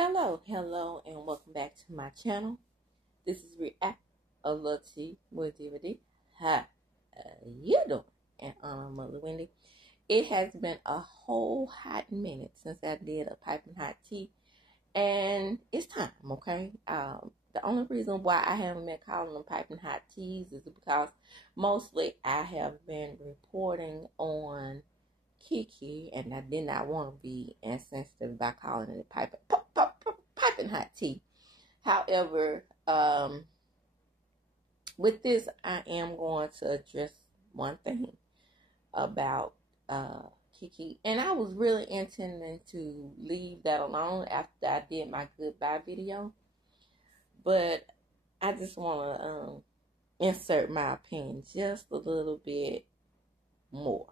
Hello, and welcome back to my channel. This is Reality with DVD. How you doing? And I'm Mother Wendy. It has been a whole hot minute since I did a piping hot tea, and it's time, okay? The only reason why I haven't been calling them piping hot teas is because mostly I have been reporting on Kiki, and I did not want to be insensitive by calling it piping hot tea. However, with this, I am going to address one thing about Kiki, and I was really intending to leave that alone after I did my goodbye video, but I just want to insert my opinion just a little bit more.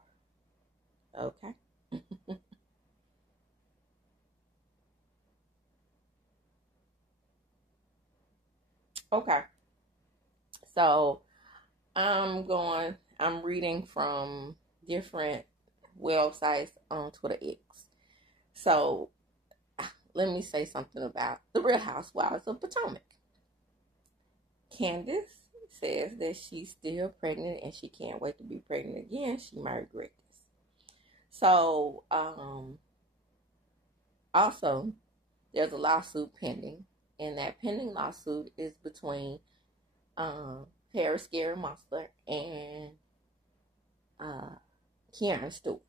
Okay. Okay. So I'm reading from different websites on Twitter X. So let me say something about the Real Housewives of Potomac. Candace says that she's still pregnant and she can't wait to be pregnant again. She might regret this. So, also, there's a lawsuit pending, and that pending lawsuit is between Paris Scary Monster and Kiana Stewart.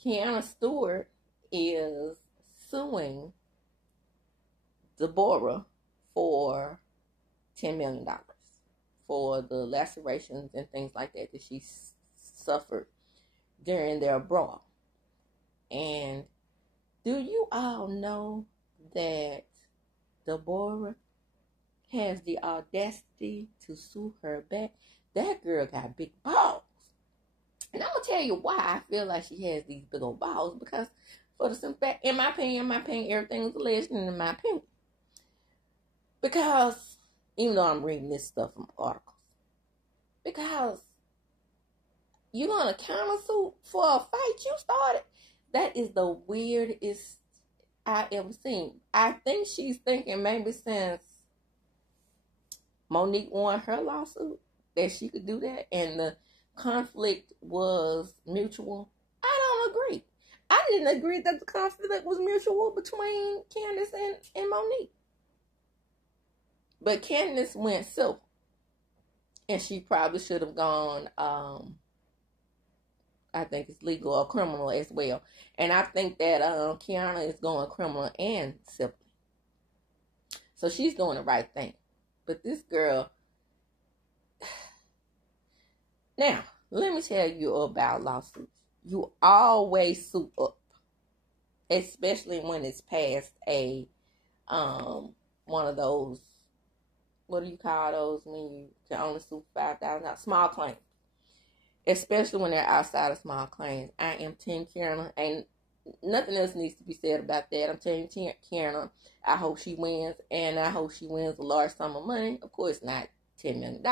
Kiana Stewart is suing Deborah for $10 million for the lacerations and things like that she suffered during their brawl. And do you all know that Deborah has the audacity to sue her back? That girl got big balls. And I'm going to tell you why I feel like she has these big old balls. Because for the simple fact, in my opinion, everything is alleged, and in my opinion. Because, even though I'm reading this stuff from articles, because you're going to countersue for a fight you started? That is the weirdest I ever seen. I think she's thinking maybe since Monique won her lawsuit that she could do that, and the conflict was mutual. I don't agree. I didn't agree that the conflict was mutual between Candace and Monique. But Candace went civil, and she probably should have gone I think it's legal or criminal as well. And I think that Kiana is going criminal and civil. So she's doing the right thing. But this girl... Now, let me tell you about lawsuits. You always sue up. Especially when it's past a... one of those... What do you call those when you can only sue $5,000? Small claims. Especially when they're outside of small claims. I am Team Kiana, and nothing else needs to be said about that. I'm telling you, Kiana, I hope she wins, and I hope she wins a large sum of money. Of course, not $10 million,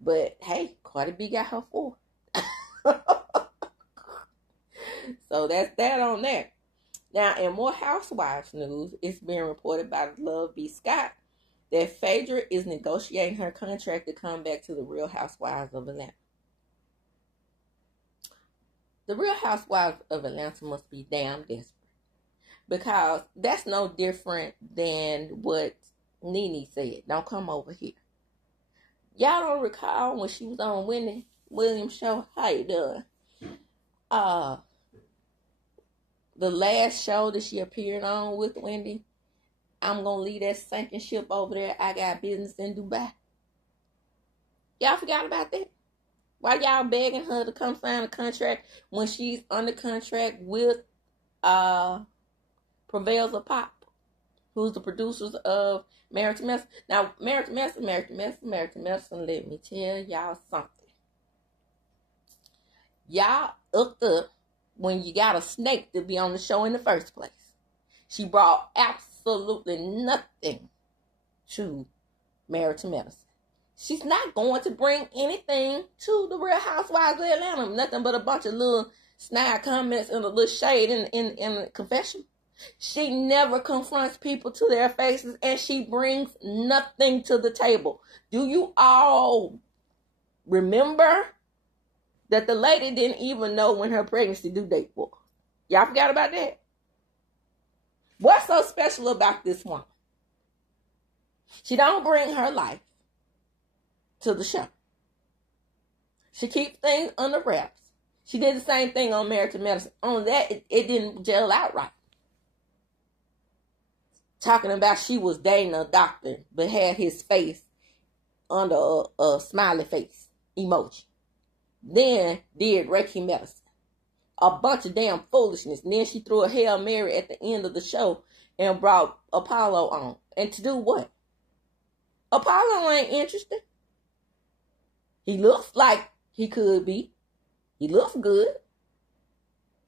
but hey, Cardi B got her for. So that's that on that. Now, in more Housewives news, it's being reported by Love B. Scott that Phaedra is negotiating her contract to come back to the Real Housewives of Atlanta. The Real Housewives of Atlanta must be damn desperate, because that's no different than what Nene said. Don't come over here. Y'all don't recall when she was on Wendy Williams' show? How you doing? The last show that she appeared on with Wendy, I'm going to leave that sinking ship over there. I got business in Dubai. Y'all forgot about that? Why y'all begging her to come sign a contract when she's under contract with Prevails of Pop, who's the producers of Married to Medicine? Now, Married to Medicine, let me tell y'all something. Y'all hooked up when you got a snake to be on the show in the first place. She brought absolutely nothing to Married to Medicine. She's not going to bring anything to the Real Housewives of Atlanta. Nothing but a bunch of little snide comments and a little shade in the confession. She never confronts people to their faces, and she brings nothing to the table. Do you all remember that the lady didn't even know when her pregnancy due date was? Y'all forgot about that? What's so special about this woman? She don't bring her life to the show. She keeps things under wraps. She did the same thing on Married to Medicine. On that, it didn't gel out right. Talking about she was dating a doctor, but had his face under a smiley face emoji. Then did Reiki medicine. A bunch of damn foolishness. And then she threw a Hail Mary at the end of the show and brought Apollo on. And to do what? Apollo ain't interested. He looks like he could be. He looks good.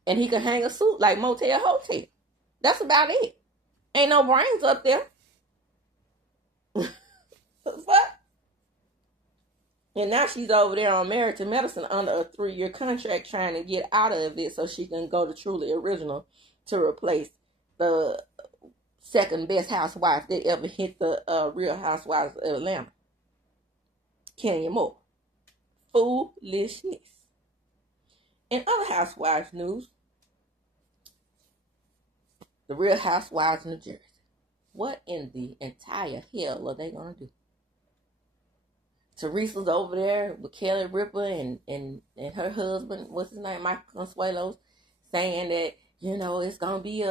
And he can hang a suit like Motel Hotel. That's about it. Ain't no brains up there. What? And now she's over there on Married to Medicine under a 3-year contract trying to get out of it so she can go to Truly Original to replace the second best housewife that ever hit the Real Housewives of Atlanta, Kenya Moore. Foolishness. In other housewives news, the Real Housewives of New Jersey. What in the entire hell are they going to do? Teresa's over there with Kelly Ripa and her husband, what's his name, Michael Consuelos, saying that, you know, it's going to be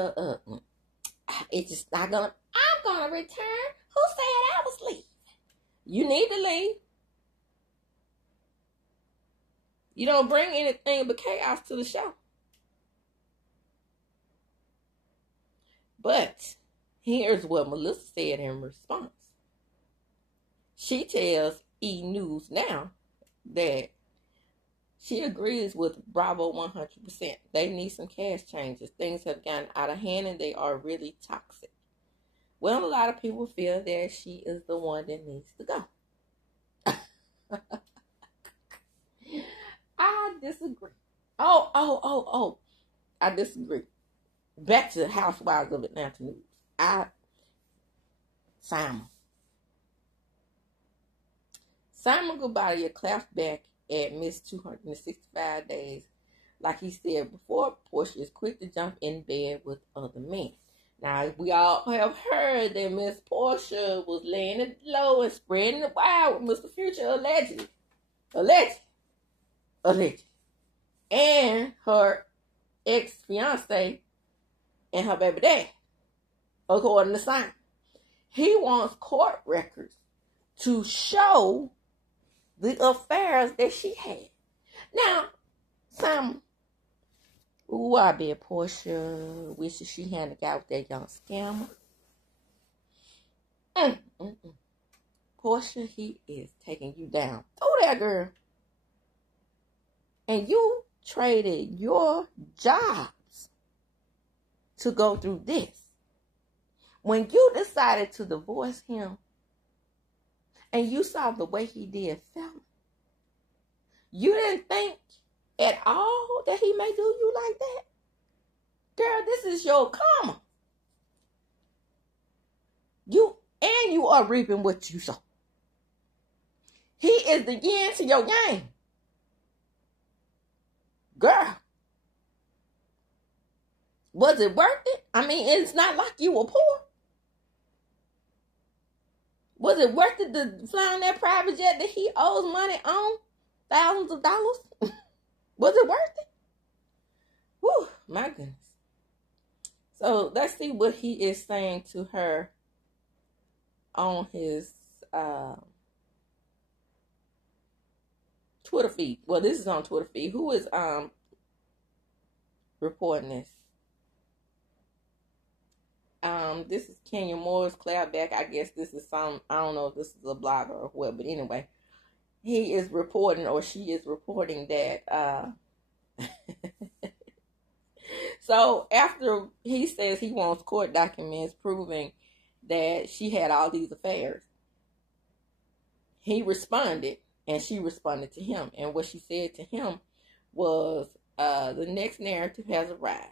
it's just not going to, I'm going to return. Who said I was leaving? You need to leave. You don't bring anything but chaos to the show. But here's what Melissa said in response. She tells E! News Now that she agrees with Bravo 100%. They need some cash changes. Things have gotten out of hand and they are really toxic. Well, a lot of people feel that she is the one that needs to go. I disagree. Oh. I disagree. Back to the Housewives of Atlanta news. Simon Guobadia clapped back at Miss 265 Days. Like he said before, Porsha is quick to jump in bed with other men. Now, we all have heard that Miss Porsha was laying it low and spreading the wild with Mr. Future allegedly. And her ex-fiance and her baby dad, according to Simon. He wants court records to show the affairs that she had. Now, Simon, I bet Porsha wishes she hadn't got with that young scammer. Porsha, he is taking you down. Oh, that girl. And you traded your jobs to go through this. When you decided to divorce him, and you saw the way he did fella, you didn't think at all that he may do you like that? Girl, this is your karma. You are reaping what you sow. He is the yin to your yang. Girl, was it worth it? I mean, it's not like you were poor. Was it worth it to fly on that private jet that he owes money on? Thousands of dollars? Was it worth it? Whew, my goodness. So let's see what he is saying to her on his Twitter feed. Well, this is on Twitter feed. Who is reporting this? This is Kenya Moore's clapback. I guess this is I don't know if this is a blogger or what, but anyway, he is reporting, or she is reporting that, so after he says he wants court documents proving that she had all these affairs, he responded, and she responded to him, and what she said to him was, the next narrative has arrived.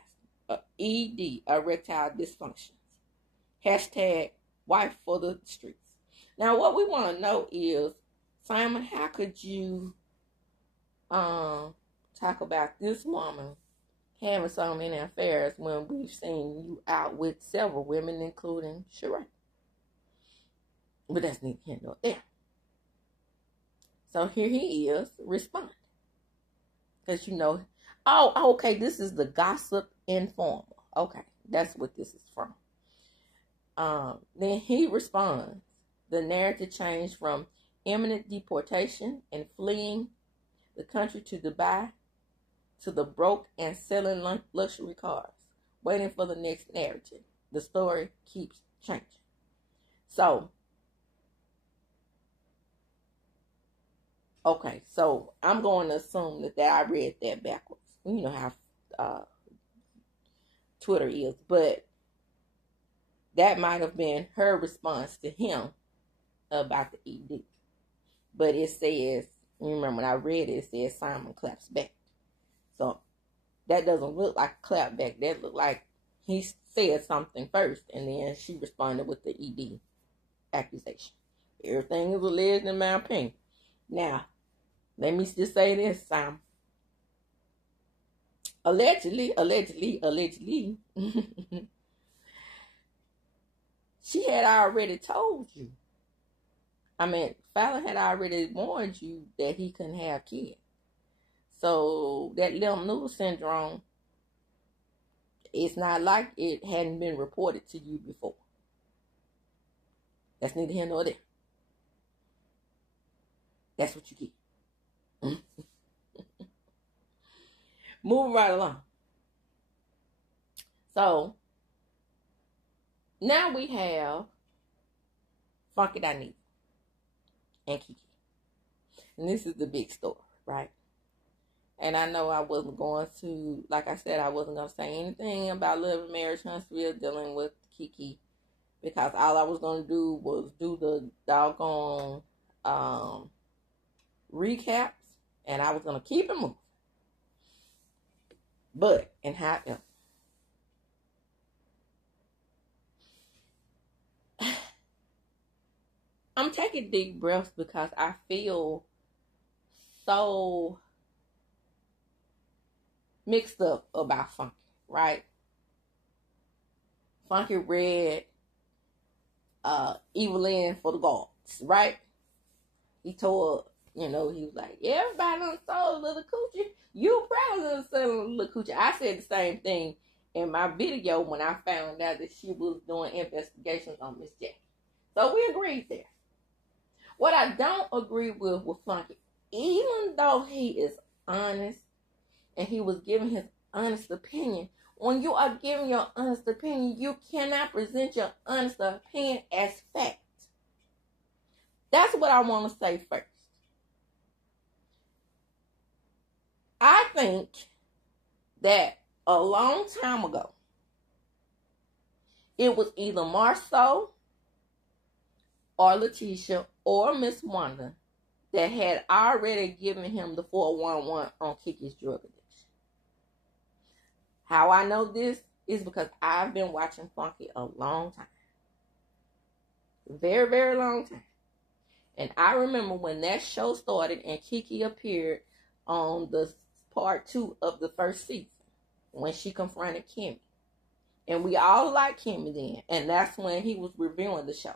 ED, erectile dysfunctions. Hashtag wife for the streets. Now, what we want to know is, Simon, how could you talk about this woman having so many affairs when we've seen you out with several women, including Sheree? But that's neither here nor there. So here he is responding. Because okay, this is the Gossip Informer. Okay, that's what this is from. Then he responds, the narrative changed from imminent deportation and fleeing the country to Dubai to the broke and selling luxury cars, waiting for the next narrative. The story keeps changing. So, okay, so I'm going to assume that I read that backwards. You know how Twitter is, but that might have been her response to him about the ED. But it says, you remember when I read it, it says Simon claps back. So that doesn't look like a clap back. That looked like he said something first, and then she responded with the ED accusation. Everything is alleged in my opinion. Now, let me just say this, Simon. Allegedly, she had already told you. Fallon had already warned you that he couldn't have kids. So that limb noodle syndrome, it's not like it hadn't been reported to you before. That's neither here nor there. That's what you get. Moving right along. So now we have Funky Dinette and Kiki. And this is the big story, right? And I know I wasn't going to, like I said, I wasn't going to say anything about Love and Marriage Huntsville dealing with Kiki, because all I was going to do was do the doggone recaps, and I was going to keep it moving. But, and however, I'm taking deep breaths because I feel so mixed up about Funky, right? Funky read Evelyn for the gods, right? He told, he was like, yeah, everybody done sold a little coochie. You probably done sold a little coochie. I said the same thing in my video when I found out that she was doing investigations on Miss Jackie. So we agreed there. What I don't agree with Funky, even though he is honest and he was giving his honest opinion, when you are giving your honest opinion, you cannot present your honest opinion as fact. That's what I want to say first. I think that a long time ago, it was either Marceau or Letitia or Miss Wanda that had already given him the 411 on Kiki's drug addiction. How I know this is because I've been watching Funky a long time. Very, very long time. And I remember when that show started and Kiki appeared on the part 2 of the first season when she confronted Kimmy. And we all liked Kimmy then. And that's when he was reviewing the show.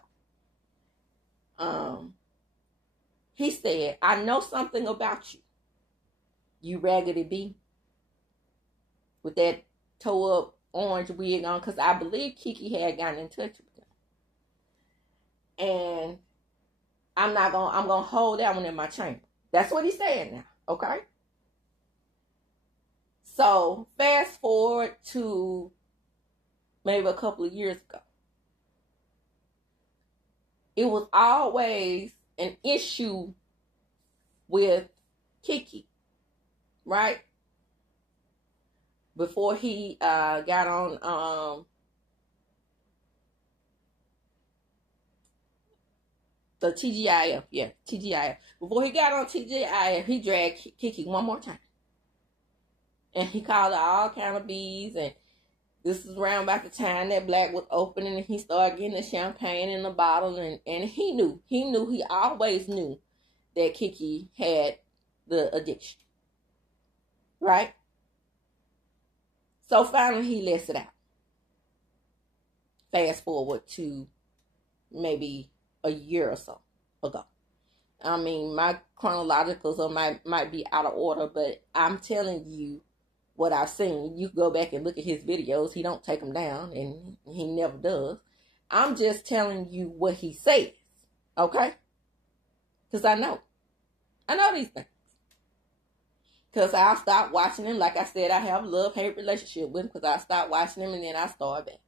He said, I know something about you. You raggedy bee. With that toe up orange wig on. Because I believe Kiki had gotten in touch with him. And I'm going to hold that one in my chamber. That's what he's saying now. Okay? So, fast forward to maybe a couple of years ago. It was always an issue with Kiki, right? Before he got on the TGIF. Yeah, TGIF. Before he got on TGIF, he dragged Kiki one more time. And he called her all kind of bees, and This is around about the time that Black was opening and he started getting the champagne in the bottle, and he always knew that Kiki had the addiction. Right? So finally he lets it out. Fast forward to maybe a year or so ago. I mean, my chronologicals might be out of order, but I'm telling you what I've seen. You go back and look at his videos. He don't take them down, and he never does. I'm just telling you what he says, okay? Because I know these things. Because I stopped watching him. Like I said, I have a love-hate relationship with him because I stopped watching him and then I started back.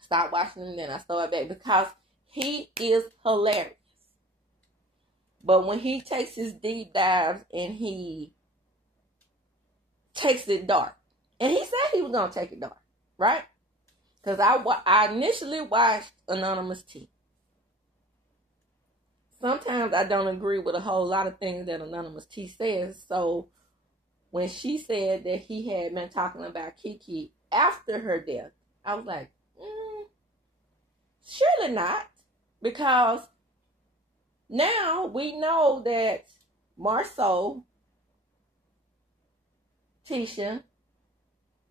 Stopped watching him and then I started back because he is hilarious. But when he takes his deep dives and he takes it dark, and he said he was going to take it dark, right? Because I initially watched Anonymous T. Sometimes I don't agree with a whole lot of things that Anonymous T says. So when she said that he had been talking about Kiki after her death, I was like, surely not. Because now we know that Marceau, Tisha,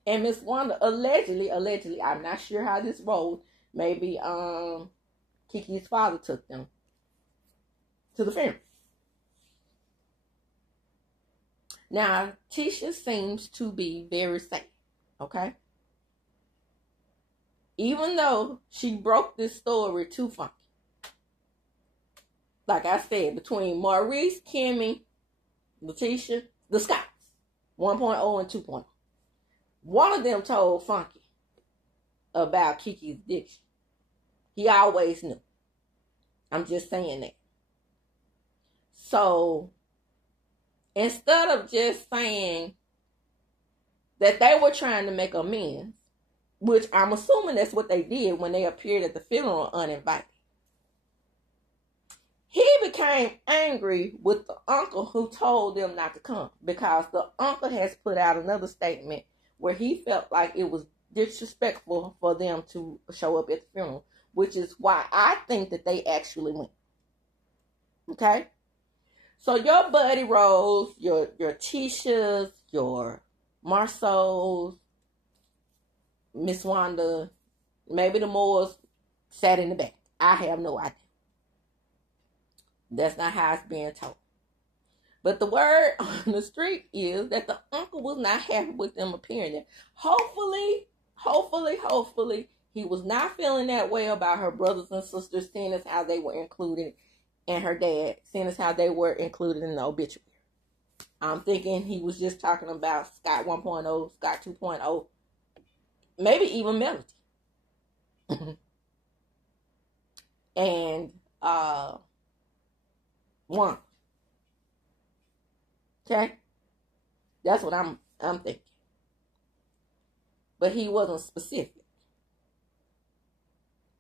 and Miss Wanda allegedly, I'm not sure how this rolled. Maybe Kiki's father took them to the funeral. Now, Tisha seems to be very safe, okay? Even though she broke this story too funky. Like I said, between Maurice, Kimmy, Letitia, the Scotts, 1.0 and 2.0. One of them told Funky about Kiki's addiction. He always knew. I'm just saying that. So, instead of just saying that they were trying to make amends, which I'm assuming that's what they did when they appeared at the funeral uninvited, he became angry with the uncle who told them not to come, because the uncle has put out another statement where he felt like it was disrespectful for them to show up at the funeral, which is why I think that they actually went. Okay? So your Buddy Rose, your Tishas, your Marceaus, Miss Wanda, maybe the Moores sat in the back. I have no idea. That's not how it's being told. But the word on the street is that the uncle was not happy with them appearing there. Hopefully, he was not feeling that way about her brothers and sisters, seeing as how they were included, and her dad, seeing as how they were included in the obituary. I'm thinking he was just talking about Scott 1.0, Scott 2.0, maybe even Melody. And one. Okay? That's what I'm thinking. But he wasn't specific.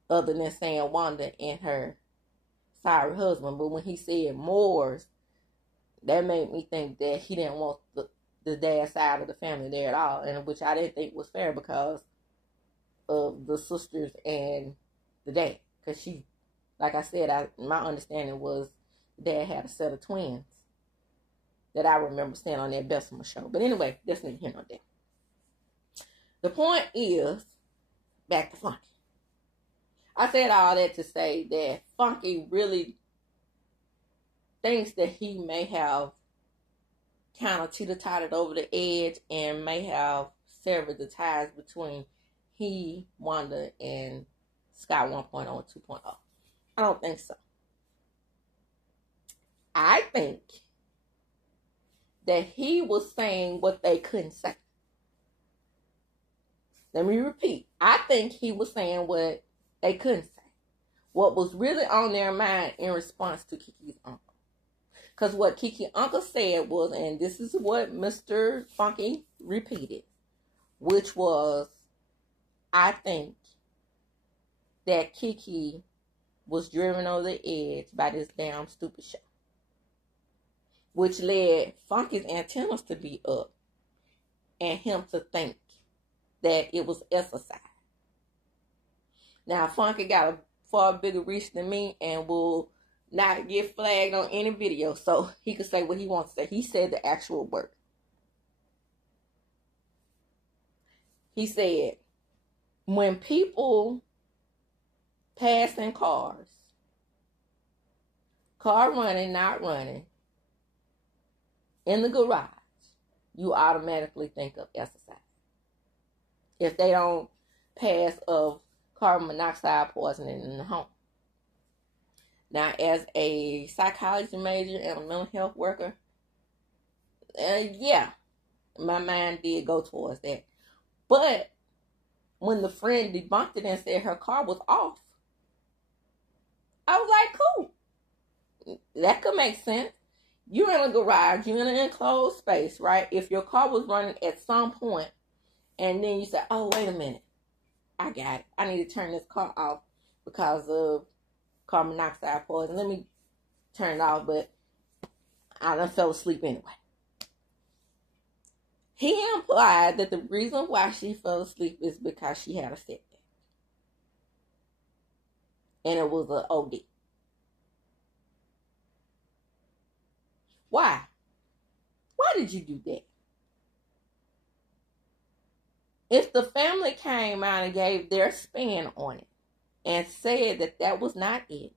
Other than saying Wanda and her sorry husband. But when he said Moores, that made me think that he didn't want the dad side of the family there at all. And which I didn't think was fair because of the sisters and the dad. Because she, like I said, my understanding was the dad had a set of twins that I remember seeing on that Bessemer show. But anyway, that's neither here nor there. The point is, back to Funky. I said all that to say that Funky really thinks that he may have kind of teeter-totted over the edge and may have severed the ties between he, Wanda, and Scott 1.0 and 2.0. I don't think so. I think that he was saying what they couldn't say. Let me repeat. I think he was saying what they couldn't say. What was really on their mind in response to Kiki's uncle. Because what Kiki's uncle said was, and this is what Mr. Funky repeated, which was, I think that Kiki was driven over the edge by this damn stupid show. Which led Funky's antennas to be up and him to think that it was exercise. Now, Funky got a far bigger reach than me and will not get flagged on any video, so he could say what he wants to say. He said the actual word. He said, when people pass in cars, car running, not running, in the garage, you automatically think of exercise. If they don't pass of carbon monoxide poisoning in the home. Now, as a psychology major and a mental health worker, yeah, my mind did go towards that. But when the friend debunked it and said her car was off, I was like, cool. That could make sense. You're in a garage, you're in an enclosed space, right? If your car was running at some point, and then you say, oh, wait a minute, I got it. I need to turn this car off because of carbon monoxide poison. Let me turn it off, but I done fell asleep anyway. He implied that the reason why she fell asleep is because she had a setback. And it was an OD. Why? Why did you do that? If the family came out and gave their spin on it and said that that was not it,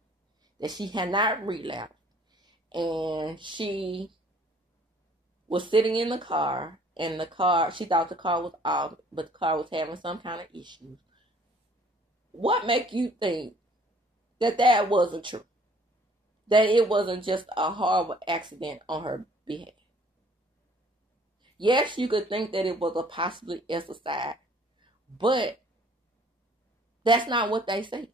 that she had not relapsed, and she was sitting in the car, and the car, she thought the car was off, but the car was having some kind of issues, what make you think that that wasn't true? That it wasn't just a horrible accident on her behalf? Yes, you could think that it was a possibly exercise, but that's not what they say.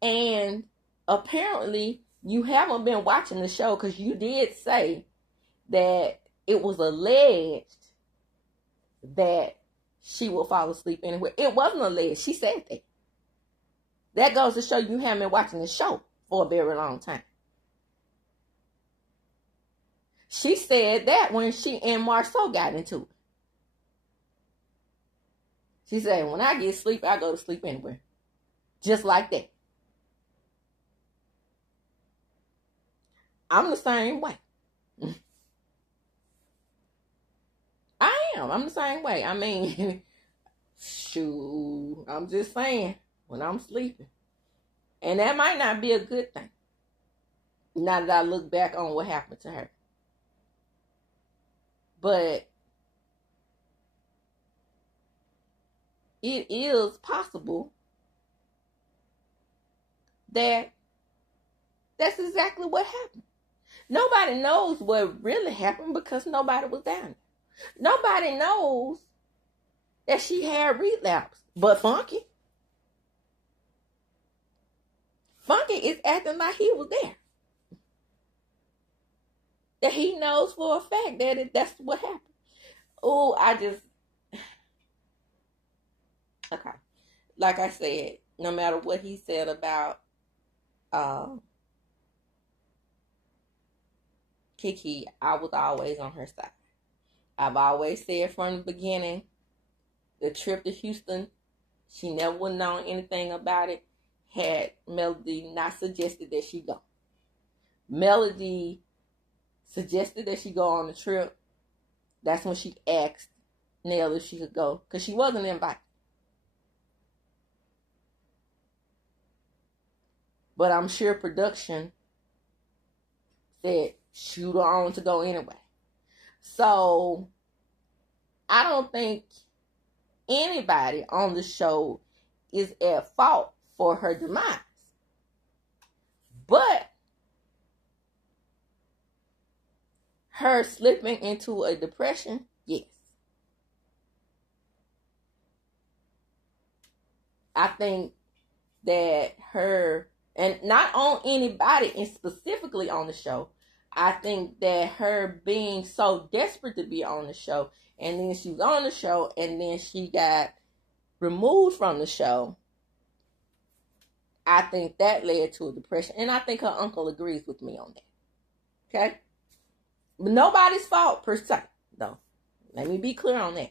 And apparently, you haven't been watching the show because you did say that it was alleged that she would fall asleep anywhere. It wasn't alleged. She said that. That goes to show you haven't been watching the show for a very long time. She said that when she and Marceau got into it. She said, when I get sleep, I go to sleep anywhere. Just like that. I'm the same way. I'm the same way. I mean, shoot, I'm just saying, when I'm sleeping. And that might not be a good thing. Now that I look back on what happened to her. But it is possible that that's exactly what happened. Nobody knows what really happened because nobody was down there. Nobody knows that she had relapse but Funky. Funky is acting like he was there. That he knows for a fact that that's what happened. Oh, okay. Like I said, no matter what he said about Kiki, I was always on her side. I've always said from the beginning, the trip to Houston, she never would have known anything about it had Melody not suggested that she go. Melody suggested that she go on the trip. That's when she asked Nell if she could go, because she wasn't invited. But I'm sure production said shoot her on to go anyway. So I don't think anybody on the show is at fault for her demise. But her slipping into a depression, yes. I think that her, and not on anybody and specifically on the show, I think that her being so desperate to be on the show, and then she was on the show, and then she got removed from the show, I think that led to a depression. And I think her uncle agrees with me on that. Okay? But nobody's fault per se, though. Let me be clear on that.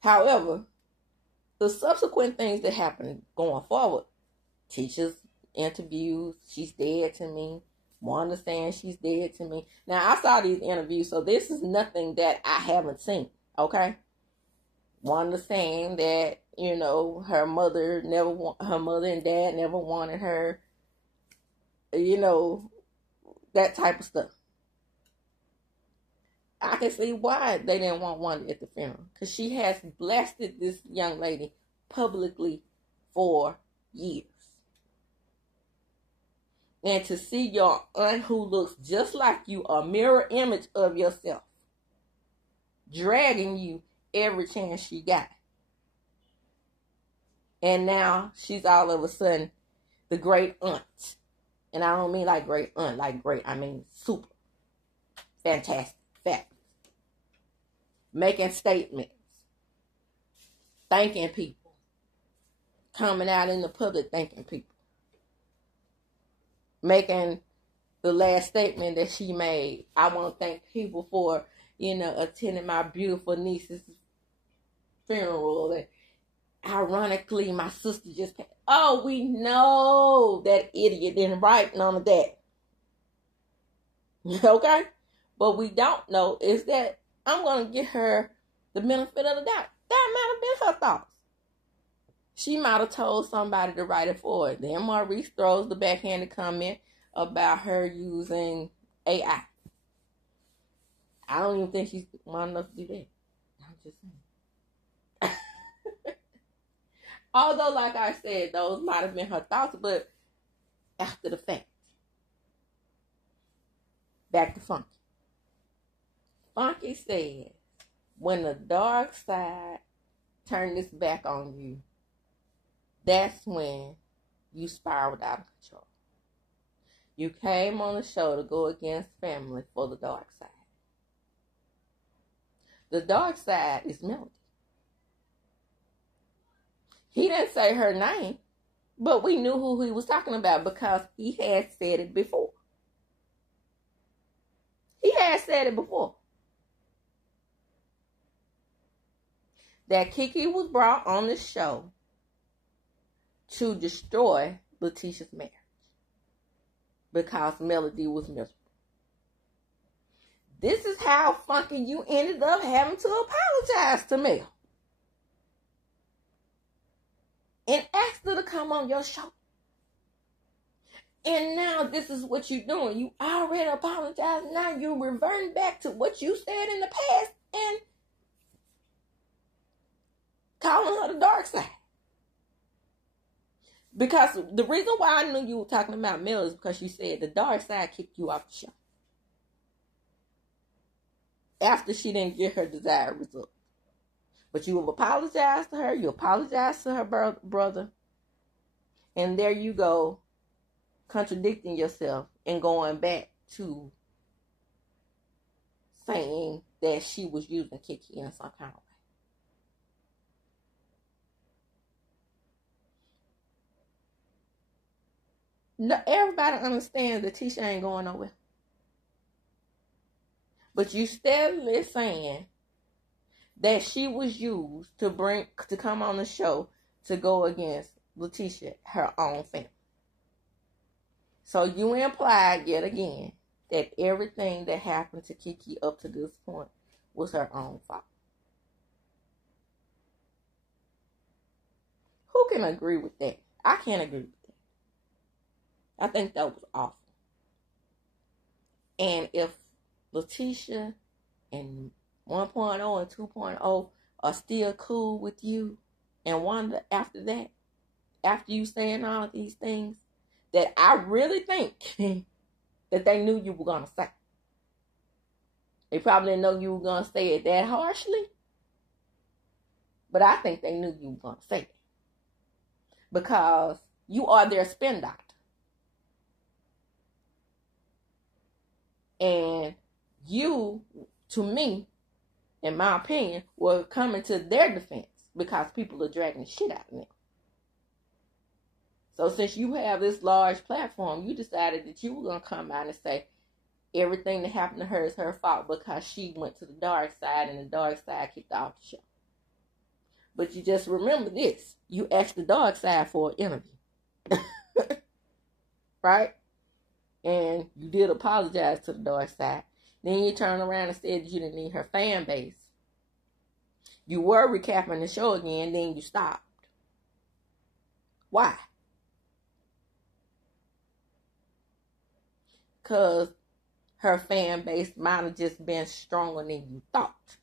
However, the subsequent things that happen going forward, teachers interviews, she's dead to me. Wanda saying she's dead to me. Now, I saw these interviews, so this is nothing that I haven't seen, okay? Wanda saying that, you know, her mother and dad never wanted her, you know, that type of stuff. I can see why they didn't want Wanda at the funeral, because she has blasted this young lady publicly for years. And to see your aunt who looks just like you, a mirror image of yourself, dragging you every chance she got. And now she's all of a sudden the great aunt. And I don't mean like great aunt, like great. I mean super. Fantastic. Fabulous. Making statements. Thanking people. Coming out in the public thanking people. Making the last statement that she made. I want to thank people for, you know, attending my beautiful niece's funeral. And ironically, my sister just passed. Oh, we know that idiot didn't write none of that. Okay? What we don't know is that I'm going to give her the benefit of the doubt. That might have been her thoughts. She might have told somebody to write it for her. Then Maurice throws the backhanded comment about her using AI. I don't even think she's smart enough to do that. I'm just saying. Although, like I said, those might have been her thoughts, but after the fact. Back to Funky. Funky says, when the dark side turned its back on you, that's when you spiraled out of control. You came on the show to go against family for the dark side. The dark side is Melody. He didn't say her name, but we knew who he was talking about because he had said it before. He had said it before. That Kiki was brought on the show to destroy Letitia's marriage because Melody was miserable. This is how funky you ended up having to apologize to Mel and asked her to come on your show. And now this is what you're doing. You already apologized. Now you're reverting back to what you said in the past and calling her the dark side. Because the reason why I knew you were talking about Mel is because you said the dark side kicked you off the show. After she didn't get her desired result. But you have apologized to her. You apologized to her brother. And there you go, contradicting yourself and going back to saying that she was using Kiki in some kind of way. No, everybody understands that Tisha ain't going nowhere. But you steadily saying that she was used to come on the show to go against Letitia, her own family. So you implied yet again that everything that happened to Kiki up to this point was her own fault. Who can agree with that? I can't agree with that. I think that was awful. And if Letitia and 1.0 and 2.0 are still cool with you and Wanda after that, after you saying all of these things that I really think that they knew you were going to say. They probably didn't know you were going to say it that harshly, but I think they knew you were going to say it because you are their spin doctor. And you, to me, in my opinion, were coming to their defense because people are dragging the shit out of them. So since you have this large platform, you decided that you were going to come out and say everything that happened to her is her fault because she went to the dark side and the dark side kicked off the show. But you just remember this. You asked the dark side for an interview. Right? And you did apologize to the dark side. Then you turned around and said you didn't need her fan base. You were recapping the show again, then you stopped. Why? Because her fan base might have just been stronger than you thought.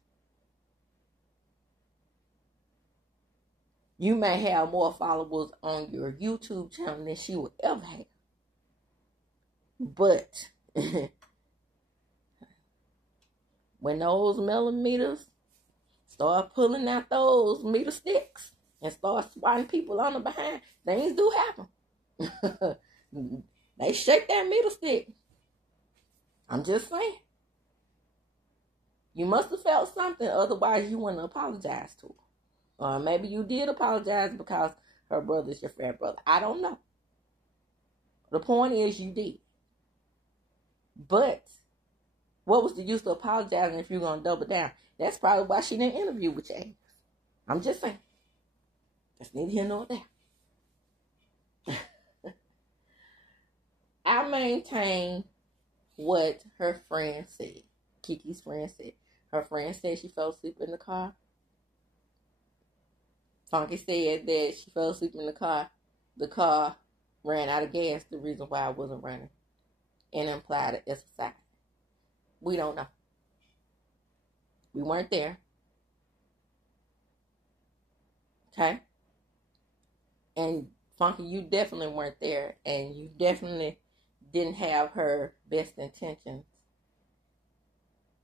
You may have more followers on your YouTube channel than she would ever have. But when those millimeters start pulling out those meter sticks and start swatting people on the behind, things do happen. They shake that meter stick. I'm just saying. You must have felt something, otherwise you wouldn't apologize to her. Or maybe you did apologize because her brother's your fair brother. I don't know. The point is you did. But what was the use of apologizing if you're going to double down? That's probably why she didn't interview with you. I'm just saying. That's neither here nor there. I maintain what her friend said. Kiki's friend said. Her friend said she fell asleep in the car. Funky said that she fell asleep in the car. The car ran out of gas, the reason why it wasn't running. And implied it as a sign. We don't know. We weren't there. Okay? And Funky, you definitely weren't there. And you definitely didn't have her best intentions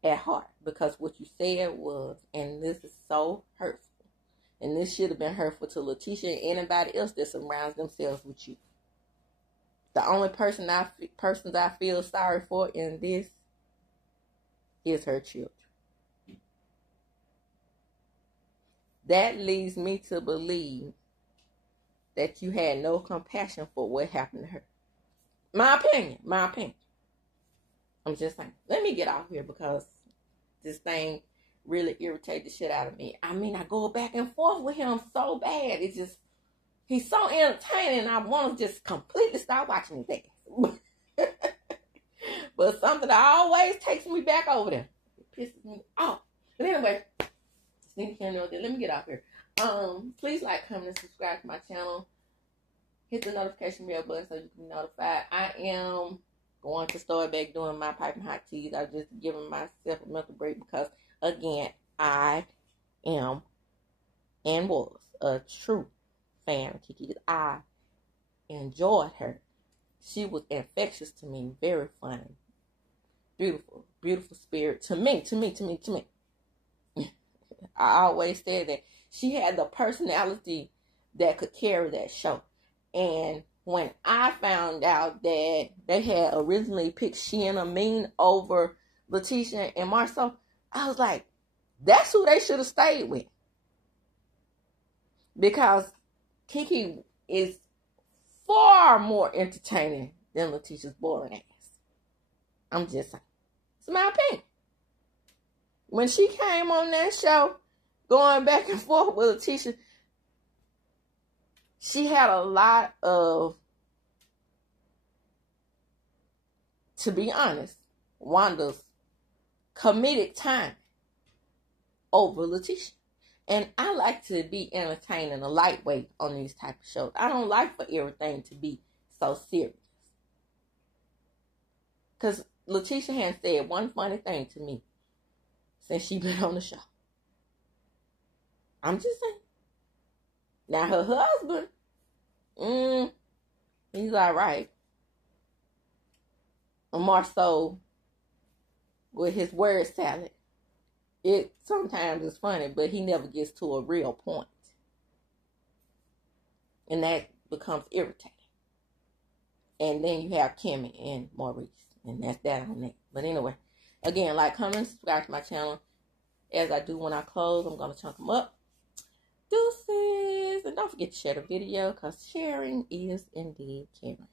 at heart. Because what you said was, and this is so hurtful, and this should have been hurtful to Letitia and anybody else that surrounds themselves with you. The only persons I feel sorry for in this is her children. That leads me to believe that you had no compassion for what happened to her. My opinion. I'm just saying. Let me get out here because this thing really irritated the shit out of me. I mean, I go back and forth with him so bad. It's just, he's so entertaining. I want to just completely stop watching his ass. But something that always takes me back over there. It pisses me off. But anyway, let me get off here. Please like, comment, and subscribe to my channel. Hit the notification bell button so you can be notified. I am going to start back doing my piping hot teas. I've just given myself a mental break because, again, I am and was a true fan of Kiki. I enjoyed her. She was infectious to me, very funny, beautiful spirit to me. I always said that she had the personality that could carry that show. And when I found out that they had originally picked she and Amin over Letitia and Marceau, I was like, that's who they should have stayed with. Because Kiki is far more entertaining than Letitia's boring ass. I'm just saying. It's my opinion. When she came on that show, going back and forth with Letitia, she had a lot of, to be honest, Wanda's comedic time over Letitia. And I like to be entertaining, a lightweight on these type of shows. I don't like for everything to be so serious. Because Letitia has said one funny thing to me since she been on the show. I'm just saying. Now her husband, he's all right. Marceau, with his word salad, it sometimes is funny, but he never gets to a real point. And that becomes irritating. And then you have Kimmy and Maurice. And that's that on that. But anyway, again, like, comment, subscribe to my channel. As I do when I close, I'm going to chunk them up. Deuces. And don't forget to share the video because sharing is indeed caring.